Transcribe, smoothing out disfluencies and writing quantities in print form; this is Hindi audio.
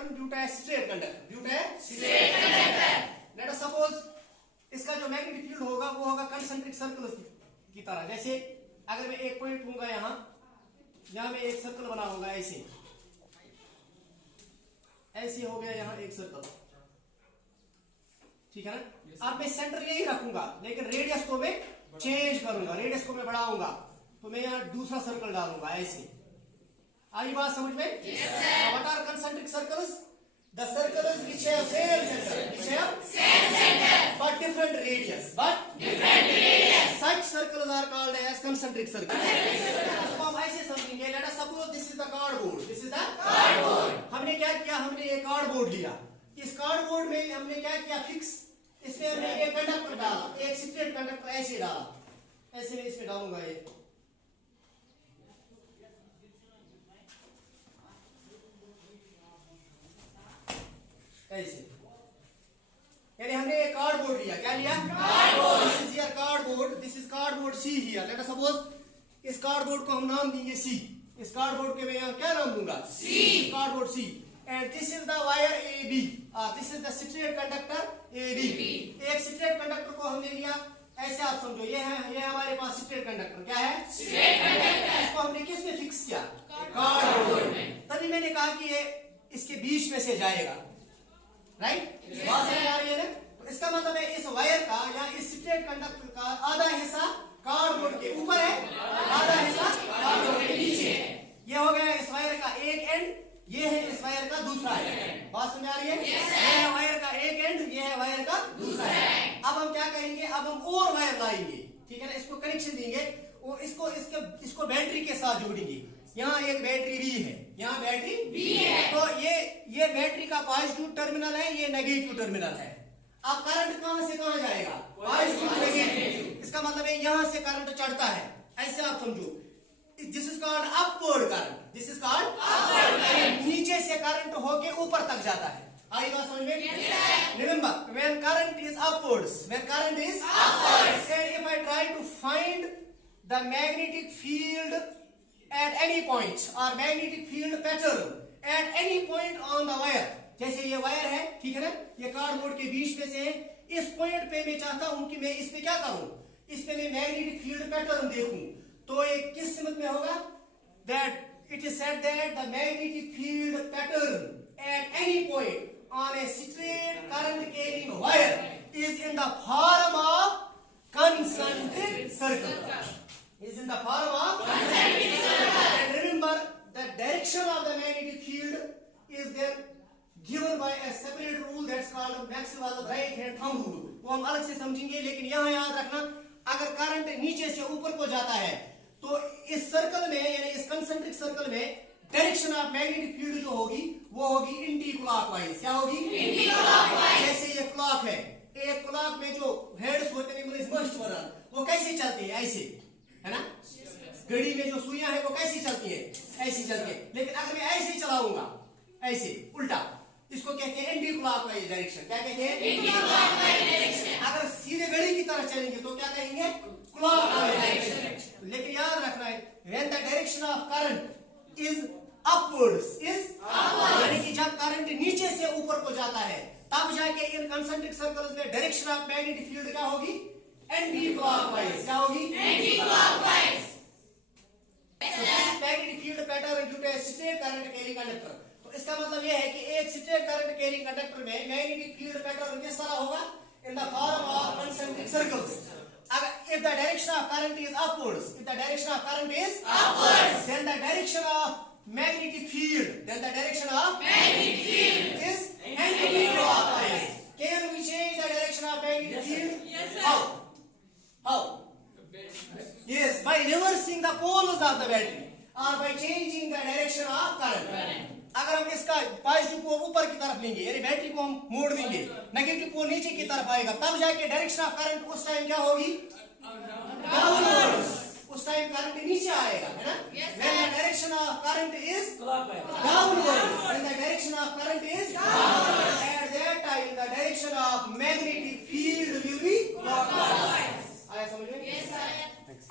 Term due to a straight conductor. Let us suppose इसका जो मैग्नेटिक फील्ड होगा वो होगा कंसेंट्रिक सर्कल की तरह। जैसे अगर मैं एक पॉइंट लूंगा यहां मैं एक सर्कल बनाऊंगा ऐसे हो गया यहां एक सर्कल, ठीक है ना। अब मैं सेंटर यही रखूंगा लेकिन रेडियस को मैं चेंज करूंगा, रेडियस को मैं बढ़ाऊंगा, तो मैं यहां दूसरा सर्कल डालूंगा ऐसे। आई बात समझ में? What are concentric circles? The circles which have same center but different radius such circles are called as concentric circles। इसको हम ऐसे समझेंगे, late us suppose this is the cardboard, हमने क्या किया, हमने एक कार्डबोर्ड लिया, इस कार्डबोर्ड में हमने क्या किया, फिक्स इसमें हमने एक कंडक्टर डाला, एक स्ट्रेट कंडक्टर ऐसे डाला, ऐसे मैं इसमें डालूंगा ये ऐसे, यानी हमने एक कार्डबोर्ड लिया, क्या लिया, cardboard. This is your cardboard, this is cardboard see here. Late us suppose इस कार्डबोर्ड को हम नाम देंगे सी, इस कार्डबोर्ड के मैं यहाँ क्या नाम दूंगा, C, cardboard C. And this is the wire A B, this is the straight conductor A B. एक स्ट्रेट कंडक्टर को हमने लिया ऐसे, आप समझो ये हमारे पास स्ट्रेट कंडक्टर, क्या है, स्ट्रेट कंडक्टर। इसको हमने किस में फिक्स किया, कार्डबोर्ड में। तभी मैंने कहा कि ये इसके बीच में से जाएगा, राइट, बात समझ आ रही है ना। तो इसका मतलब है इस वायर का या इस स्ट्रेट कंडक्टर का आधा हिस्सा कार्डबोर्ड के ऊपर है, आधा हिस्सा कार्डबोर्ड के नीचे है। ये हो गया इस वायर का एक एंड, ये है इस वायर का दूसरा एंड। बात समझ आ रही है? ये है वायर का एक एंड, ये है वायर का दूसरा एंड। अब हम क्या करेंगे, अब हम और वायर लाएंगे, ठीक है ना, इसको कनेक्शन देंगे और इसको बैटरी के साथ जोड़ेंगे। यहाँ एक बैटरी बी है, यहाँ बैटरी बी है, तो ये बैटरी का पॉजिटिव टर्मिनल है, ये नेगेटिव टर्मिनल है। अब करंट कहां से कहां जाएगा, पॉजिटिव नेगेटिव। इसका मतलब है यहां से करंट चढ़ता है, ऐसे आप समझो। This is called upward current, this is called upward current. नीचे से करंट होके ऊपर तक जाता है। आई बात समझ में? Remember when current is upwards, and if I try to find the magnetic field at any point or magnetic field pattern at any point on the wire, जैसे ये वायर है, ठीक है ना, ये कार्डबोर्ड के बीच में से है, इस पॉइंट पे मैं चाहता हूं कि मैं इस पे क्या करूं, इस पे मैं मैग्नेटिक फील्ड पैटर्न देखूं, तो ये किस सीमत में होगा, that it is said that the magnetic field pattern at any point on a straight current carrying wire is in the form of concentric circle, is in the form of concentric circle. And remember the direction of the magnetic field is then given by a separate rule that's called Maxwell's right hand thumb rule। वो हम अलग से समझेंगे, लेकिन यहाँ याद रखना अगर करंट नीचे से ऊपर को जाता है तो इस सर्कल में यानी इस कंसेंट्रिक सर्कल में डायरेक्शन ऑफ मैग्नेटिक फील्ड जो होगी वो होगी एंटी क्लॉकवाइज। क्या होगी, एंटी क्लॉकवाइज। जैसे ये क्लॉक है, एक क्लॉक में जो हेड्स होते हैं वो कैसे चलती है, ऐसे है ना, घड़ी में जो सुइयां है वो कैसी चलती है, ऐसी चलती है। लेकिन अगर मैं ऐसे चलाऊंगा ऐसे उल्टा, इसको कहते हैं एंटी क्लॉकवाइज डायरेक्शन। क्या कहते हैं, एंटी क्लॉकवाइज डायरेक्शन। अगर सीधे घड़ी की तरह चलेंगे तो क्या कहेंगे, क्लॉकवाइज डायरेक्शन। लेकिन याद रखना है when the direction of current is upwards, यानी कि जब करंट नीचे से ऊपर को जाता है तब जाके इन कंसेंट्रिक सर्कल्स में डायरेक्शन ऑफ मैग्नेटिक फील्ड क्या होगी, एंटी क्लॉकवाइज। क्या होगी, anti clockwise. Magnetic field pattern due to straight current carrying conductor. तो इसका मतलब यह है कि एक स्ट्रेट करंट कैरिंग कंडक्टर में मैग्नेटिक फील्ड पैटर्न किस तरह होगा, in the form of concentric circles. If the direction of current is upwards, then the direction of magnetic field, is anti-clockwise. Can we change the direction of magnetic field? Yes, sir. How? Yes, by reversing the poles of the battery or by changing the direction of current. अगर हम इसका पॉजिटिव पोल ऊपर की तरफ लेंगे यानी बैटरी को हम मोड़ देंगे, नेगेटिव पोल नीचे की तरफ आएगा, तब जाके डायरेक्शन ऑफ करंट उस टाइम क्या होगी, डाउनवर्ड्स। उस टाइम करंट नीचे आएगा, है ना। When the direction of current is downwards, when the direction of current is downwards, at that time the direction of magnetic field will be clockwise। आया समझ में? Yes, sir.